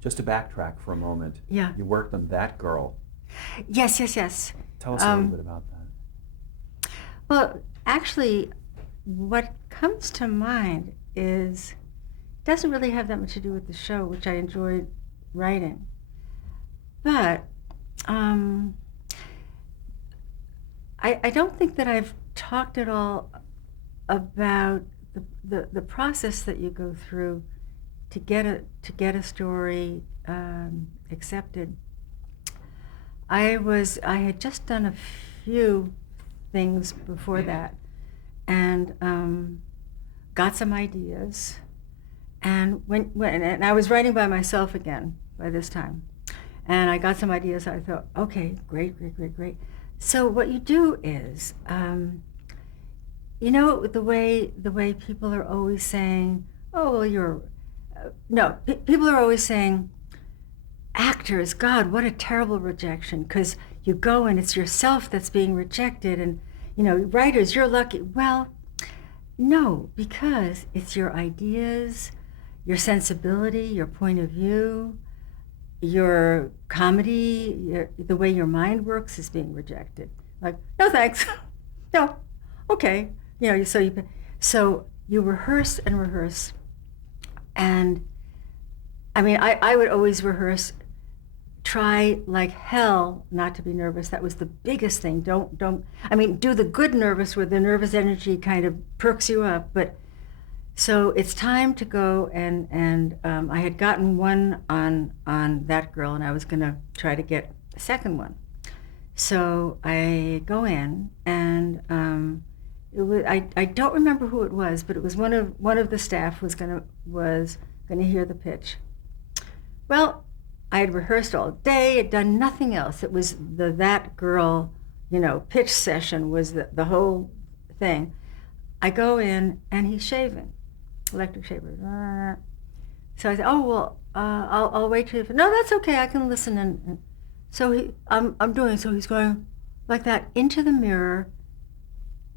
Just to backtrack for a moment. Yeah. You worked on That Girl. Yes, yes, yes. Tell us a little bit about that. Well, actually, what comes to mind is doesn't really have that much to do with the show, which I enjoyed writing. But I don't think that I've talked at all about the process that you go through to get a story accepted. I had just done a few things before that, and got some ideas, and when and I was writing by myself again by this time, and I got some ideas. I thought, okay, great. So what you do is, the way people are always saying, oh, well, people are always saying, actors, God, what a terrible rejection, because you go and it's yourself that's being rejected, and writers, you're lucky. Well, no, because it's your ideas, your sensibility, your point of view, your comedy, the way your mind works is being rejected. Like, no thanks, no, okay, so you rehearse and rehearse, and I mean, I would always rehearse. Try like hell not to be nervous. That was the biggest thing. Do the good nervous where the nervous energy kind of perks you up. But so it's time to go, and I had gotten one on That Girl, and I was going to try to get a second one. So I go in, and it was I don't remember who it was, but it was one of the staff was gonna hear the pitch. Well, I had rehearsed all day, had done nothing else. It was That Girl, pitch session was the whole thing. I go in, and he's shaving, electric shaver. So I said, oh, well, I'll wait till you. No, that's okay, I can listen. And so so he's going like that into the mirror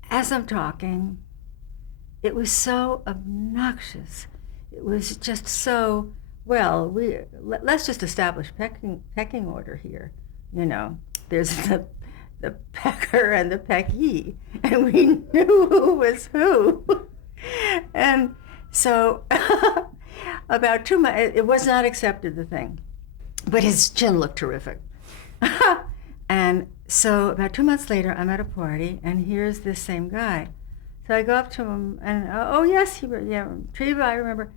as I'm talking. It was so obnoxious. It was just so, well, let's just establish pecking order here. There's the pecker and the peckee, and we knew who was who. And so about 2 months, it was not accepted, the thing, but his chin looked terrific. And so about 2 months later, I'm at a party, and here's this same guy. So I go up to him, and oh yes, Treva, I remember.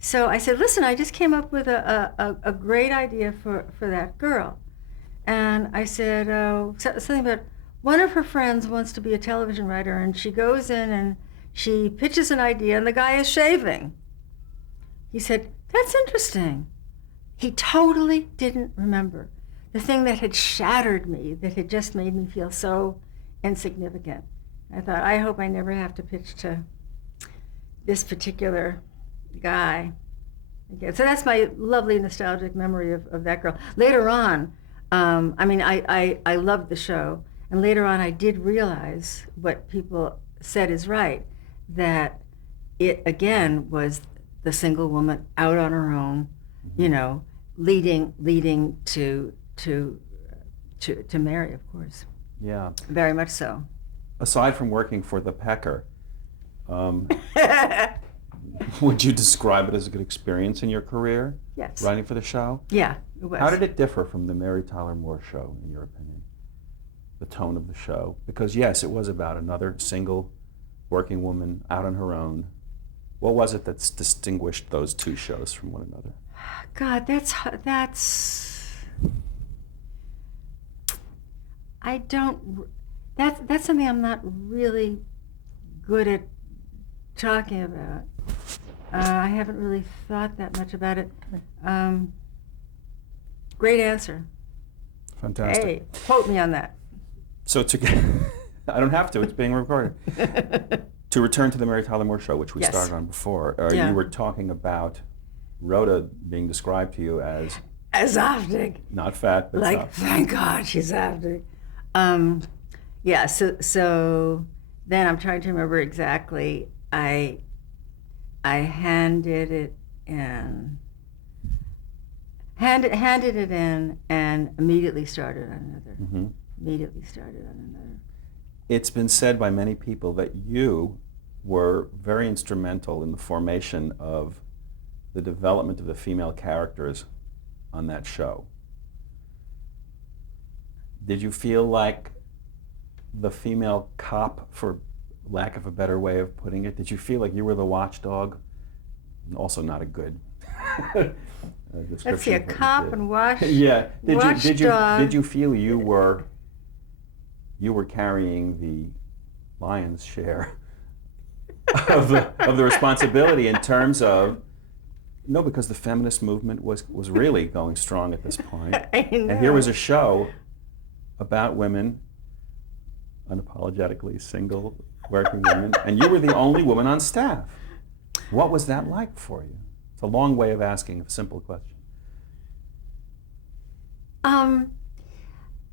So I said, listen, I just came up with a great idea for That Girl. And I said, something about one of her friends wants to be a television writer, and she goes in and she pitches an idea, and the guy is shaving. He said, that's interesting. He totally didn't remember the thing that had shattered me, that had just made me feel so insignificant. I thought, I hope I never have to pitch to this particular guy again. So that's my lovely nostalgic memory of That Girl. Later on, I loved the show, and later on I did realize what people said is right, that it again was the single woman out on her own, leading to marry, of course. Yeah. Very much so. Aside from working for the pecker, would you describe it as a good experience in your career? Yes. Writing for the show? Yeah, it was. How did it differ from the Mary Tyler Moore show, in your opinion? The tone of the show? Because yes, it was about another single working woman out on her own. What was it that's distinguished those two shows from one another? God, that's something I'm not really good at talking about. I haven't really thought that much about it. Great answer. Fantastic. Hey, quote me on that. So I don't have to, it's being recorded. To return to the Mary Tyler Moore show, which we Yes. started on before, Yeah. you were talking about Rhoda being described to you as Azaftig. not fat, but Like, tough. thank God she's Azaftig. Yeah, so then I'm trying to remember exactly. I handed it in. handed it in, and immediately started on another. Mm-hmm. Immediately started on another. It's been said by many people that you were very instrumental in the formation of the development of the female characters on that show. Did you feel like the female cop, for lack of a better way of putting it, did you feel like you were the watchdog? Also not a good description. Let's see, a cop and yeah. watchdog. Did you feel you were carrying the lion's share of the responsibility in terms of, no, because the feminist movement was really going strong at this point. I know. And here was a show about women, unapologetically single working women, and you were the only woman on staff. What was that like for you? It's a long way of asking a simple question.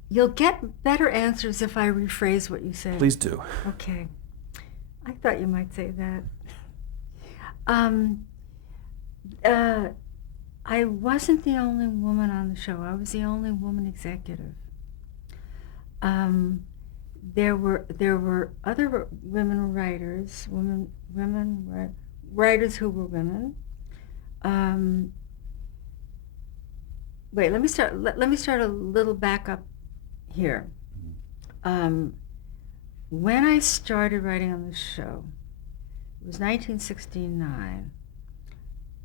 You'll get better answers if I rephrase what you said. Please do. Okay. I thought you might say that. I wasn't the only woman on the show. I was the only woman executive. There were other women writers, writers who were women. Wait, let me start a little back up here. When I started writing on the show, it was 1969,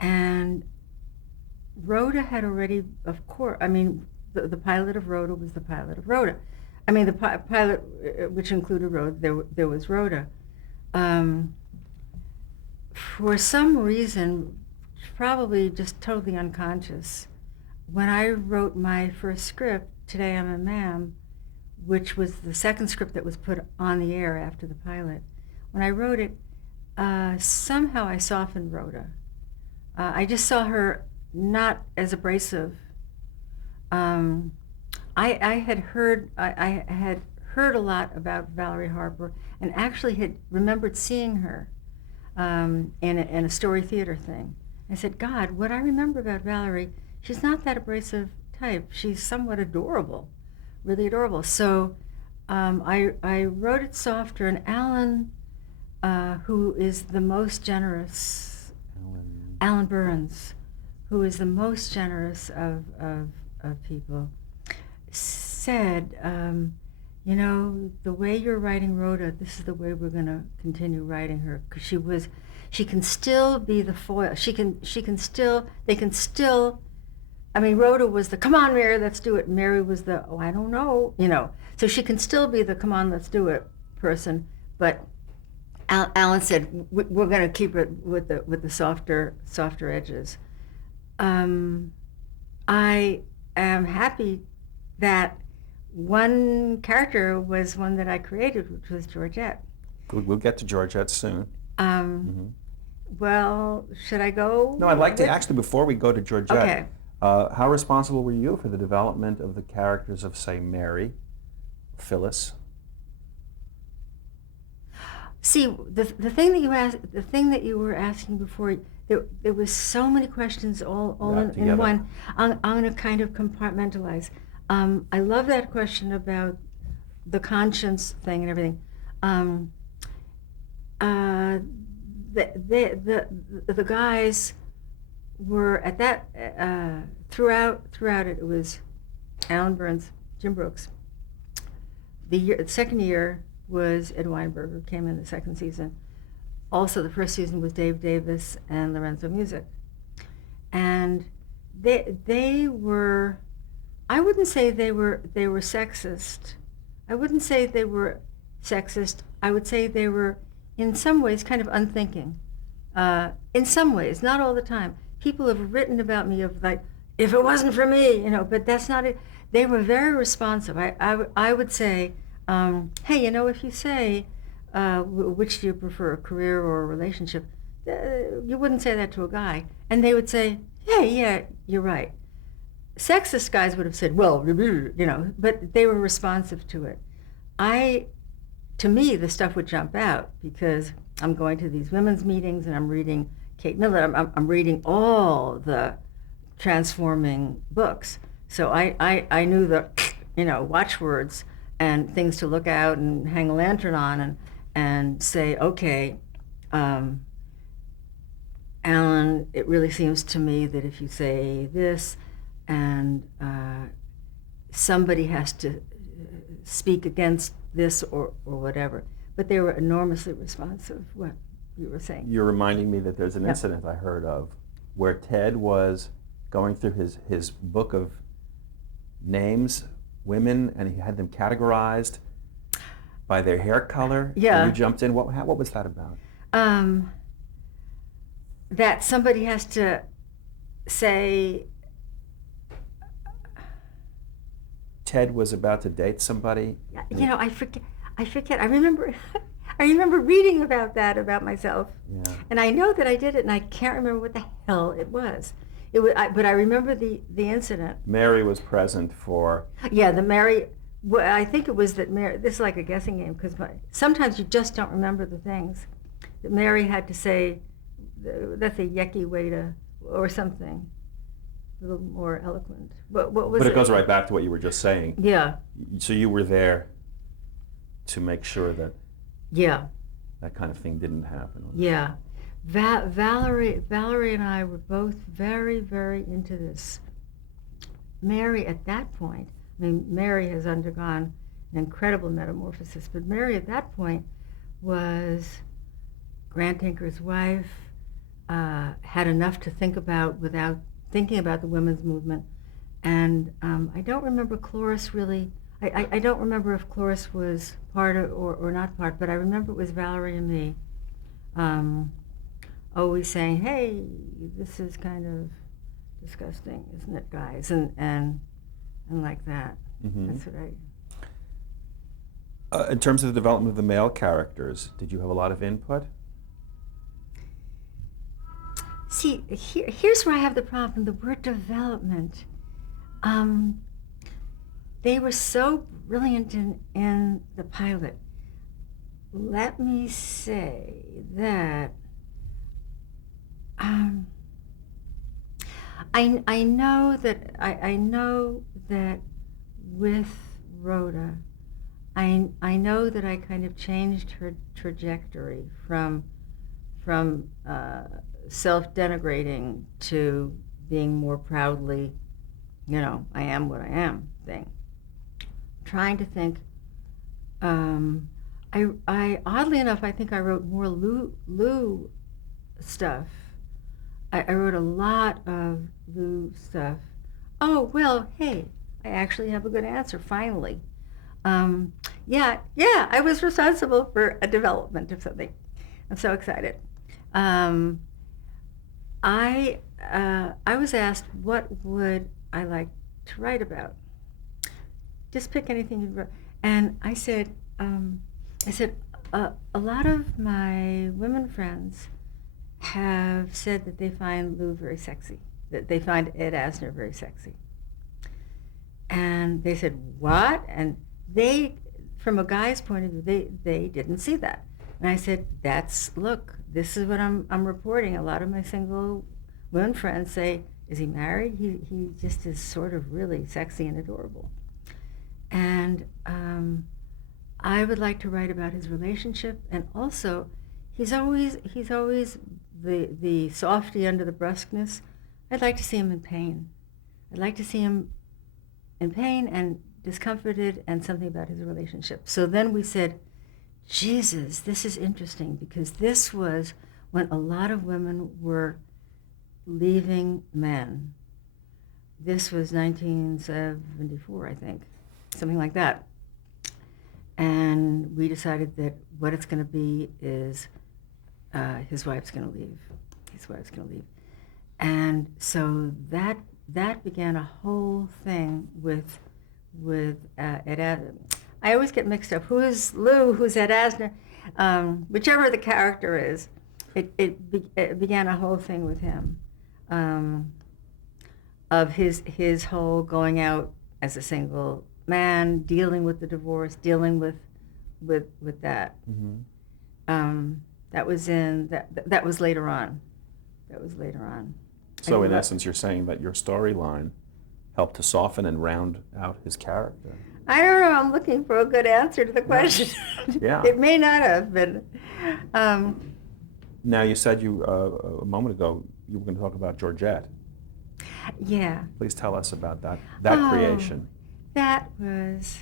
and Rhoda had already, of course, I mean, the pilot of Rhoda was the pilot of Rhoda. I mean, the pilot, which included Rhoda, there was Rhoda. For some reason, probably just totally unconscious, when I wrote my first script, Today I'm a Ma'am, which was the second script that was put on the air after the pilot, when I wrote it, somehow I softened Rhoda. I just saw her not as abrasive. I had heard a lot about Valerie Harper, and actually had remembered seeing her in a story theater thing. I said, God, what I remember about Valerie, she's not that abrasive type. She's somewhat adorable, really adorable. So I wrote it softer, and Alan, who is the most generous, Alan Burns, who is the most generous of people, said, you know, the way you're writing Rhoda, this is the way we're going to continue writing her, because she can still be the foil. They can still, I mean, Rhoda was the, come on, Mary, let's do it. Mary was the, oh, I don't know, you know. So she can still be the, come on, let's do it person. But Alan said, we're going to keep it with the softer edges. I am happy that one character was one that I created, which was Georgette. We'll get to Georgette soon. Well, should I go? No, I'd like to, actually, before we go to Georgette, okay. How responsible were you for the development of the characters of, say, Mary, Phyllis? See, the thing that you asked, the thing that you were asking before, there was so many questions all in one. I'm going to kind of compartmentalize. I love that question about the conscience thing and everything. The guys were at that throughout it. It was Alan Burns, Jim Brooks. The second year was Ed Weinberger, came in the second season. Also, the first season was Dave Davis and Lorenzo Music, and they were. I wouldn't say they were sexist. I wouldn't say they were sexist. I would say they were, in some ways, kind of unthinking. In some ways, not all the time. People have written about me of like, if it wasn't for me, you know, but that's not it. They were very responsive. I would say, hey, you know, if you say, which do you prefer, a career or a relationship, you wouldn't say that to a guy. And they would say, hey, yeah, you're right. Sexist guys would have said, well, you know, but they were responsive to it. To me, the stuff would jump out because I'm going to these women's meetings and I'm reading Kate Millett. I'm reading all the transforming books. So I knew the, watchwords and things to look out and hang a lantern on and say, okay, Alan, it really seems to me that if you say this and somebody has to speak against this or whatever. But they were enormously responsive, what you were saying. You're reminding me that there's an incident I heard of where Ted was going through his book of names, women, and he had them categorized by their hair color. Yeah. And you jumped in. What was that about? That somebody has to say... Ted was about to date somebody. I forget. I remember reading about that about myself. Yeah. And I know that I did it, and I can't remember what the hell it was. But I remember the incident. Mary was present for... Yeah, the Mary... Well, I think it was that Mary... This is like a guessing game, because sometimes you just don't remember the things. That Mary had to say, that's a yucky way to... or something. A little more eloquent. What was it? But it goes right back to what you were just saying. Yeah. So you were there to make sure that that kind of thing didn't happen. Yeah. Valerie and I were both very, very into this. Mary at that point, Mary has undergone an incredible metamorphosis, but Mary at that point was Grant Tinker's wife, had enough to think about without thinking about the women's movement. And I don't remember Cloris really, I don't remember if Cloris was part of, or not part, but I remember it was Valerie and me always saying, hey, this is kind of disgusting, isn't it, guys? And like that. Mm-hmm. That's what in terms of the development of the male characters, did you have a lot of input? See, here's where I have the problem, the word development. They were so brilliant in the pilot. Let me say that I know that with Rhoda, I know that I kind of changed her trajectory from self-denigrating to being more proudly, I am what I am thing. Trying to think, I oddly enough, I think I wrote more Lou stuff. I wrote a lot of Lou stuff. Oh, well, hey, I actually have a good answer, finally. Yeah, I was responsible for a development of something. I'm so excited. I was asked, what would I like to write about? Just pick anything you wrote. And I said, a lot of my women friends have said that they find Lou very sexy, that they find Ed Asner very sexy. And they said, what? And they, from a guy's point of view, they didn't see that. And I said, look, this is what I'm reporting. A lot of my single women friends say, is he married? He just is sort of really sexy and adorable. And I would like to write about his relationship, and also he's always the softy under the brusqueness. I'd like to see him in pain. I'd like to see him in pain and discomforted, and something about his relationship. So then we said, Jesus, this is interesting, because this was when a lot of women were leaving men. This was 1974, I think, something like that. And we decided that what it's going to be is his wife's going to leave. His wife's going to leave. And so that began a whole thing with Ed Asner. I always get mixed up. Who's Lou? Who's Ed Asner? Whichever the character is, it began a whole thing with him, of his whole going out as a single man, dealing with the divorce, dealing with that. Mm-hmm. That was later on. That was later on. So in essence, you're saying that your storyline helped to soften and round out his character. I don't know. I'm looking for a good answer to the question. Yeah. It may not have been. Now, you said a moment ago you were going to talk about Georgette. Yeah. Please tell us about that Oh, creation. That was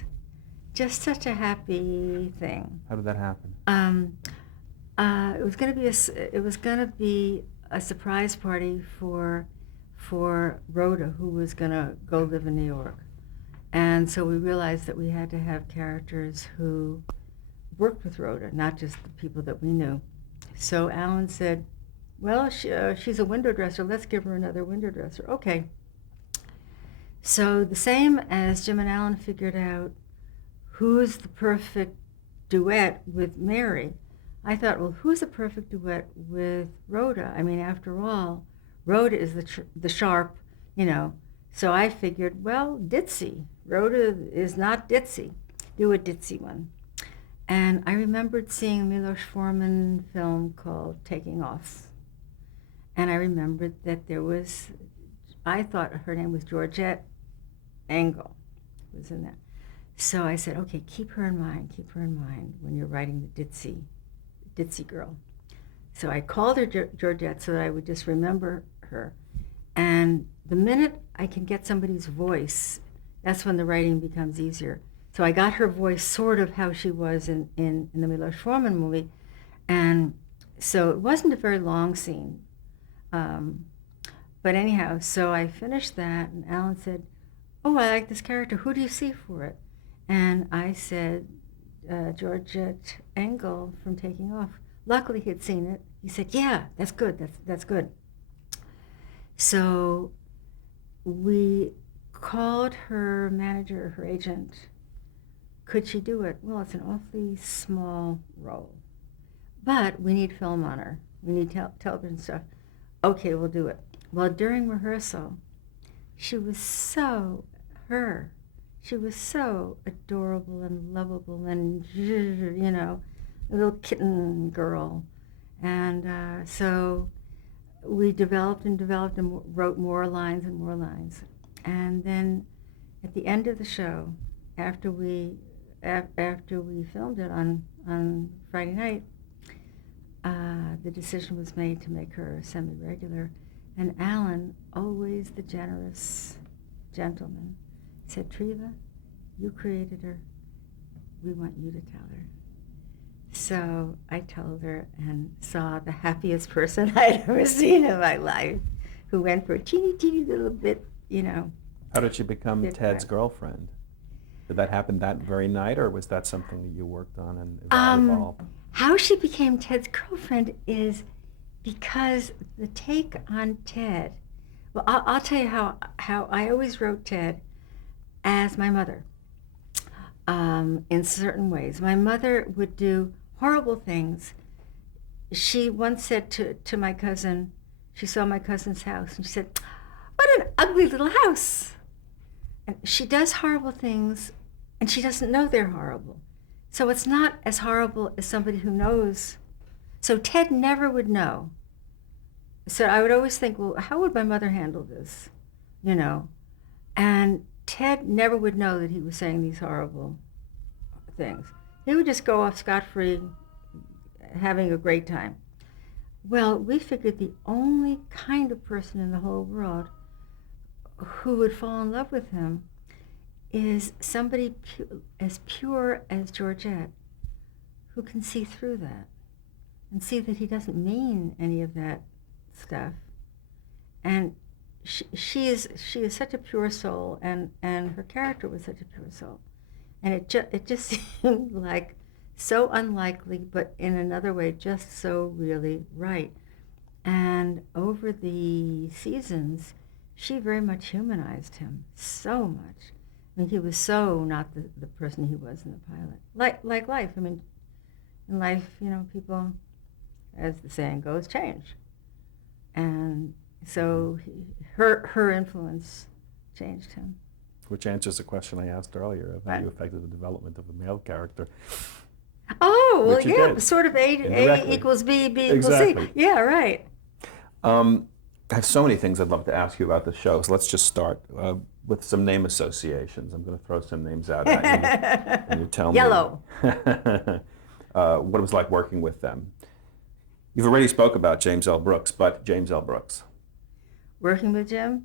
just such a happy thing. How did that happen? It was going to be a surprise party for Rhoda, who was going to go live in New York. And so we realized that we had to have characters who worked with Rhoda, not just the people that we knew. So Alan said, well, she's a window dresser. Let's give her another window dresser. Okay. So the same as Jim and Alan figured out who's the perfect duet with Mary, I thought, well, who's the perfect duet with Rhoda? I mean, after all, Rhoda is the sharp, So I figured, well, ditzy. Rhoda is not ditzy. Do a ditzy one. And I remembered seeing a Milos Forman film called Taking Off. And I remembered that I thought her name was Georgette Engel, was in that. So I said, okay, keep her in mind when you're writing the ditzy girl. So I called her Georgette so that I would just remember her. And the minute I can get somebody's voice, that's when the writing becomes easier. So I got her voice sort of how she was in the Milos Forman movie. And so it wasn't a very long scene. But anyhow, so I finished that, and Alan said, oh, I like this character. Who do you see for it? And I said, Georgette Engel from Taking Off. Luckily, he had seen it. He said, yeah, that's good. That's good. So we called her manager, her agent. Could she do it? Well, it's an awfully small role. But we need film on her. We need television stuff. Okay, we'll do it. Well, during rehearsal, she was so her. She was so adorable and lovable and, a little kitten girl. And so we developed and wrote more lines and more lines. And then at the end of the show, after we filmed it on Friday night, the decision was made to make her semi-regular. And Alan, always the generous gentleman, said, Treva, you created her. We want you to tell her. So I told her and saw the happiest person I'd ever seen in my life, who went for a teeny little bit, How did she become Ted's girlfriend? Did that happen that very night, or was that something that you worked on and evolved? How she became Ted's girlfriend is because the take on Ted, well, I'll tell you how I always wrote Ted as my mother in certain ways. My mother would do horrible things. She once said to my cousin, she saw my cousin's house, and she said, what an ugly little house. And she does horrible things, and she doesn't know they're horrible. So it's not as horrible as somebody who knows. So Ted never would know. So I would always think, well, how would my mother handle this? And Ted never would know that he was saying these horrible things. He would just go off scot-free, having a great time. Well, we figured the only kind of person in the whole world who would fall in love with him is somebody as pure as Georgette, who can see through that and see that he doesn't mean any of that stuff. And she is such a pure soul, and her character was such a pure soul. And it just seemed like so unlikely, but in another way, just so really right. And over the seasons, she very much humanized him, so much. I mean, he was so not the person he was in the pilot. Like life. I mean, in life, people, as the saying goes, change. And so her influence changed him. Which answers the question I asked earlier of how you affected the development of a male character. Oh, well, Which you yeah, did. sort of A equals B, B equals Exactly. C. Yeah, right. I have so many things I'd love to ask you about the show, so let's just start with some name associations. I'm going to throw some names out at you, and you tell Yellow. me what it was like working with them. You've already spoke about James L. Brooks, but James L. Brooks. Working with Jim,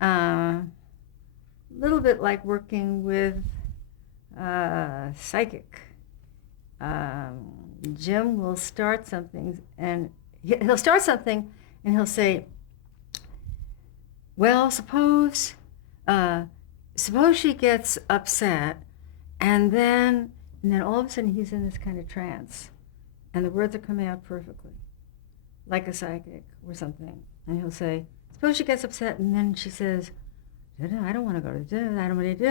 a little bit like working with psychic. Jim will start something, and he'll start something, and he'll say, well, suppose she gets upset, and then all of a sudden he's in this kind of trance, and the words are coming out perfectly, like a psychic or something. And he'll say, suppose she gets upset, and then she says, I don't want to go to dinner, I don't want to do.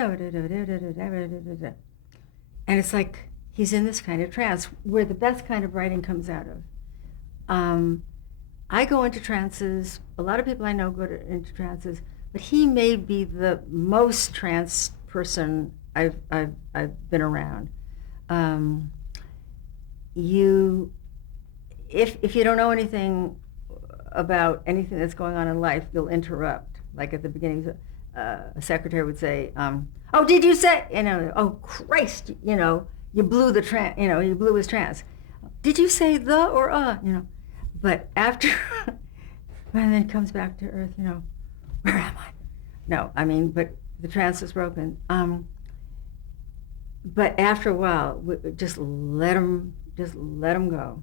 And it's like he's in this kind of trance where the best kind of writing comes out of. I go into trances, a lot of people I know into trances, but he may be the most trance person I've been around. If you don't know anything about anything that's going on in life, you'll interrupt. Like at the beginning, a secretary would say, "Oh, did you say?" "Oh Christ, you blew the trance. You blew his trance. Did you say the or?" But after, and then comes back to earth. Where am I? No, but the trance was broken. But after a while, just let him go.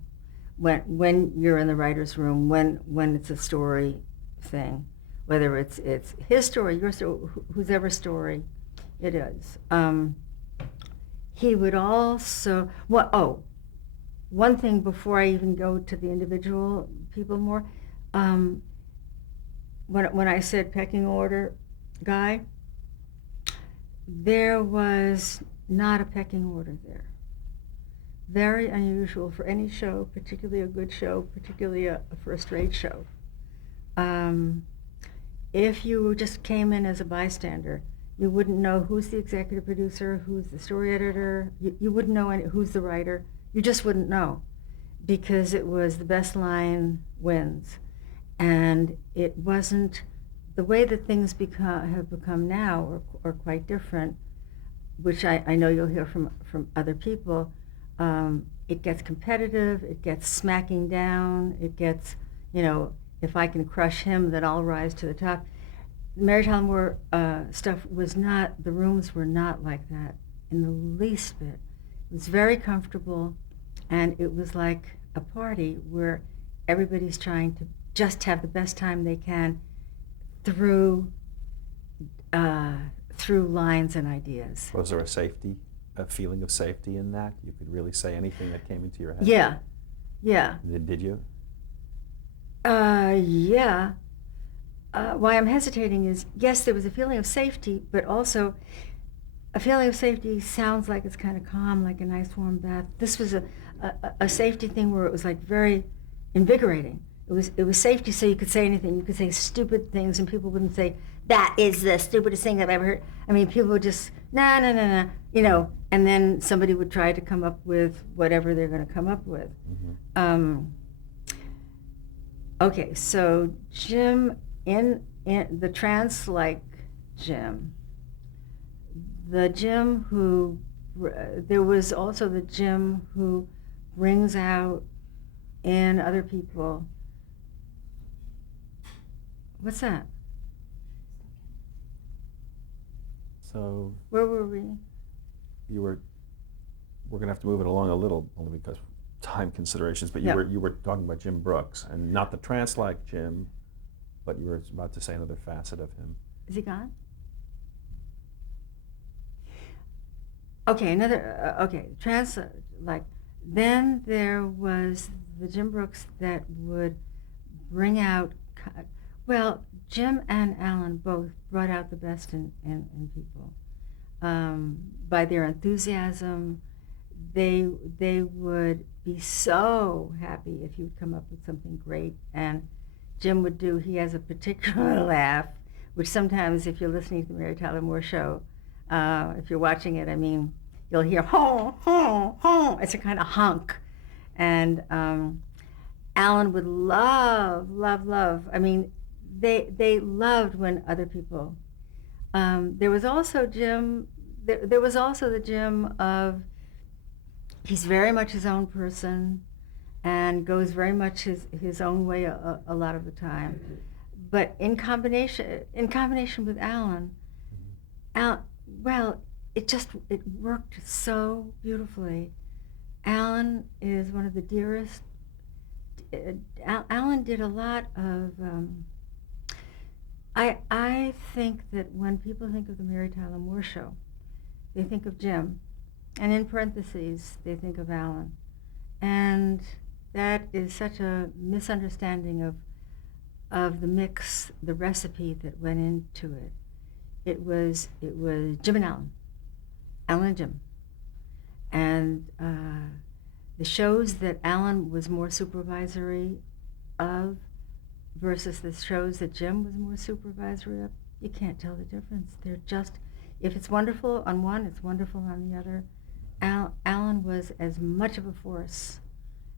When you're in the writer's room, when it's a story thing, whether it's his story, your story, whosever story it is. He would also, one thing before I even go to the individual people more, when I said pecking order guy, there was not a pecking order there. Very unusual for any show, particularly a good show, particularly a first-rate show. If you just came in as a bystander, you wouldn't know who's the executive producer, who's the story editor. You wouldn't know who's the writer. You just wouldn't know, because it was the best line wins. And it wasn't the way that things have become now are quite different, which I know you'll hear from other people. It gets competitive, it gets smacking down, it gets, if I can crush him, then I'll rise to the top. Mary Tyler Moore stuff was not, the rooms were not like that in the least bit. It was very comfortable, and it was like a party where everybody's trying to just have the best time they can through lines and ideas. Was there a feeling of safety in that? You could really say anything that came into your head? Yeah. Did you? Yeah. Why I'm hesitating is, yes, there was a feeling of safety, but also a feeling of safety sounds like it's kind of calm, like a nice warm bath. This was a safety thing where it was like very invigorating. It was safety, so you could say anything. You could say stupid things, and people wouldn't say, that is the stupidest thing I've ever heard. People would just, nah, and then somebody would try to come up with whatever they're going to come up with. Mm-hmm. Okay, so Jim, in the trance-like Jim, the Jim who, there was also the Jim who brings out in other people. What's that? So where were we? We're going to have to move it along a little, only because time considerations, but you were talking about Jim Brooks, and not the trance-like Jim, but you were about to say another facet of him. Is he gone? Okay, trance-like. Then there was the Jim Brooks that would bring out, well, Jim and Alan both brought out the best in people. By their enthusiasm, they would be so happy if you'd come up with something great. And Jim would he has a particular laugh, which sometimes if you're listening to the Mary Tyler Moore Show, if you're watching it, you'll hear, ho, ho, ho. It's a kind of honk. And Alan would love, love, love. I mean, they loved when other people. There was also Jim. There was also the Jim of he's very much his own person and goes very much his own way a lot of the time. But in combination with Alan, well, it worked so beautifully. Alan is one of the dearest. Alan did a lot of. I think that when people think of the Mary Tyler Moore Show, they think of Jim, and in parentheses they think of Alan, and that is such a misunderstanding of the mix, the recipe that went into it. It was Jim and Alan and Jim, and the shows that Alan was more supervisory of versus the shows that Jim was more supervisory of, you can't tell the difference. They're just, if it's wonderful on one, it's wonderful on the other. Alan was as much of a force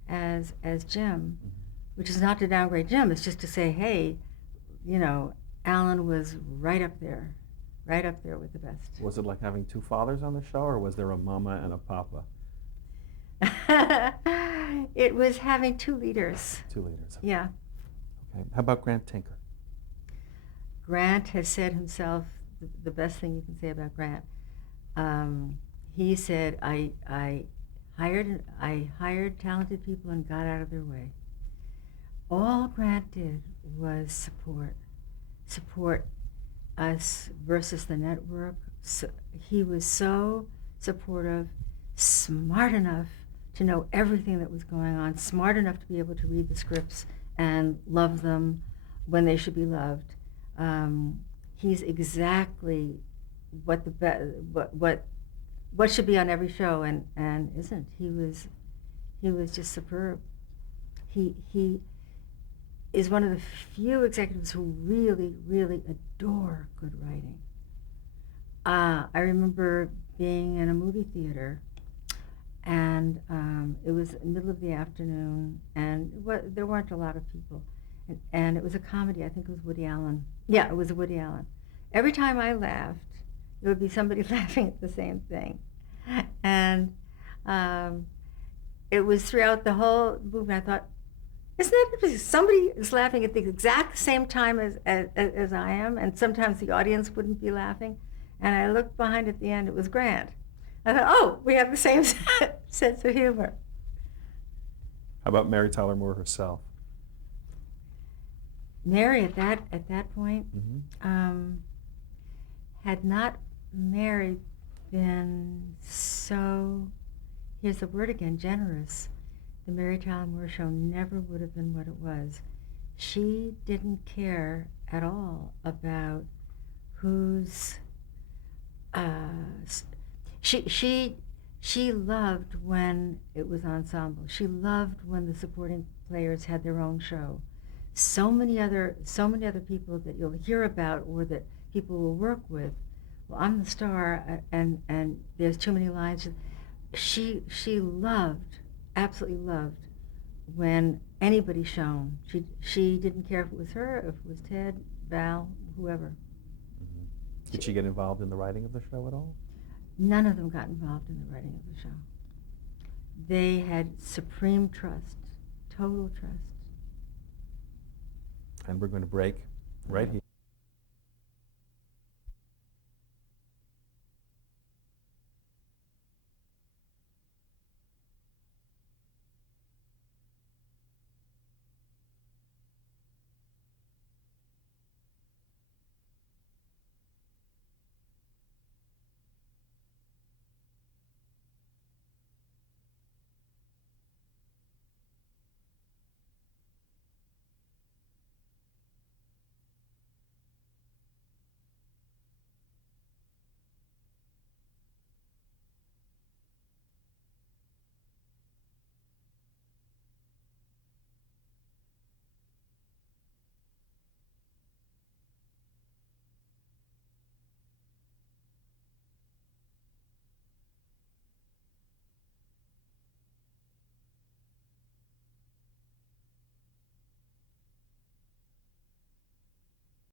as Jim, which is not to downgrade Jim, it's just to say, hey, Alan was right up there with the best. Was it like having two fathers on the show, or was there a mama and a papa? It was having two leaders. Two leaders. Yeah. Okay. How about Grant Tinker? Grant has said himself, the best thing you can say about Grant. He said, I hired talented people and got out of their way. All Grant did was support us versus the network. So he was so supportive, smart enough to know everything that was going on, smart enough to be able to read the scripts and love them when they should be loved. He's exactly what what should be on every show and isn't. He was just superb. He is one of the few executives who really, really adore good writing. I remember being in a movie theater, and it was the middle of the afternoon, and there weren't a lot of people, and it was a comedy. I think it was Woody Allen. Yeah, it was Woody Allen. Every time I laughed, there would be somebody laughing at the same thing, and it was throughout the whole movie. I thought, isn't that interesting? Somebody is laughing at the exact same time as I am, and sometimes the audience wouldn't be laughing. And I looked behind at the end, it was Grant. I thought, oh, we have the same sense of humor. How about Mary Tyler Moore herself? Mary, at that point, had not Mary been so, here's the word again, generous, the Mary Tyler Moore Show never would have been what it was. She didn't care at all about who's, she loved when it was ensemble. She loved when the supporting players had their own show. So many other people that you'll hear about or that people will work with. Well, I'm the star, and there's too many lines. She loved, absolutely loved, when anybody shone. She didn't care if it was her, if it was Ted, Val, whoever. Did she get involved in the writing of the show at all? None of them got involved in the writing of the show. They had supreme trust, total trust. And we're going to break right here.